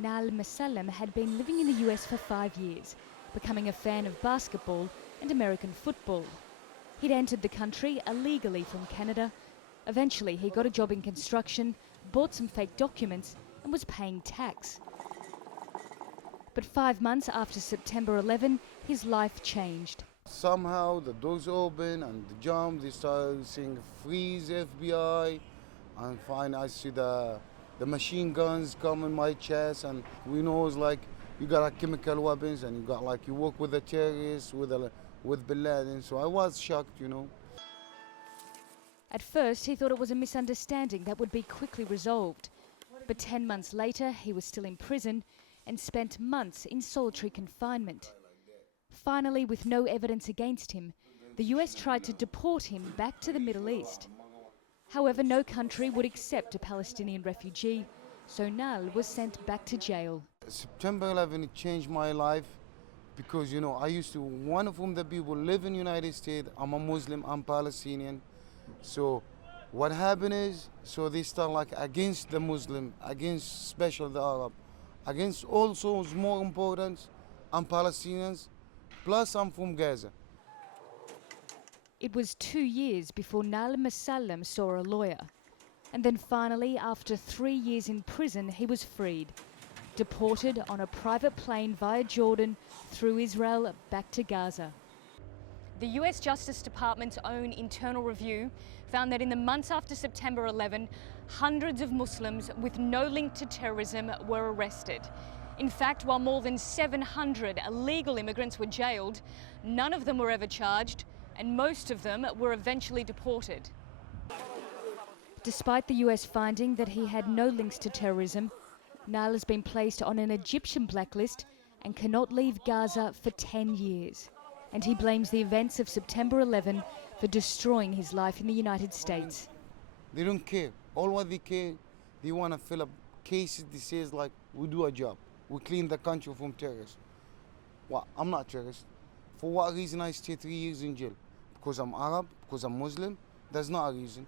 Nael had been living in the US for 5 years, becoming a fan of basketball and American football. He'd entered the country illegally from Canada. Eventually, he got a job in construction, bought some fake documents and was paying tax. But 5 months after September 11, his life changed. Somehow the doors open and the jump, they start saying freeze FBI, and finally I see the machine guns come in my chest, and we know it's like you got like chemical weapons and you got like you work with the terrorists, with Bin Laden, so I was shocked, you know. At first, he thought it was a misunderstanding that would be quickly resolved. But 10 months later, he was still in prison and spent months in solitary confinement. Finally, with no evidence against him, the US tried to deport him back to the Middle East. However, no country would accept a Palestinian refugee, so Nael was sent back to jail. September 11, it changed my life because, you know, I used to, one of whom the people live in the United States, I'm a Muslim, I'm Palestinian. So what happened is, so they start like against the Muslim, against especially the Arab, against also is more important, I'm Palestinians, plus I'm from Gaza. It was 2 years before Nael saw a lawyer. And then finally, after 3 years in prison, he was freed. Deported on a private plane via Jordan through Israel back to Gaza. The US Justice Department's own internal review found that in the months after September 11, hundreds of Muslims with no link to terrorism were arrested. In fact, while more than 700 illegal immigrants were jailed, none of them were ever charged, and most of them were eventually deported. Despite the US finding that he had no links to terrorism, Nael has been placed on an Egyptian blacklist and cannot leave Gaza for 10 years. And he blames the events of September 11 for destroying his life in the United States. They don't care. All what they care, they want to fill up cases that says like, we do a job. We clean the country from terrorists. Well, I'm not terrorist. For what reason I stay 3 years in jail? Because I'm Arab? Because I'm Muslim? That's not a reason.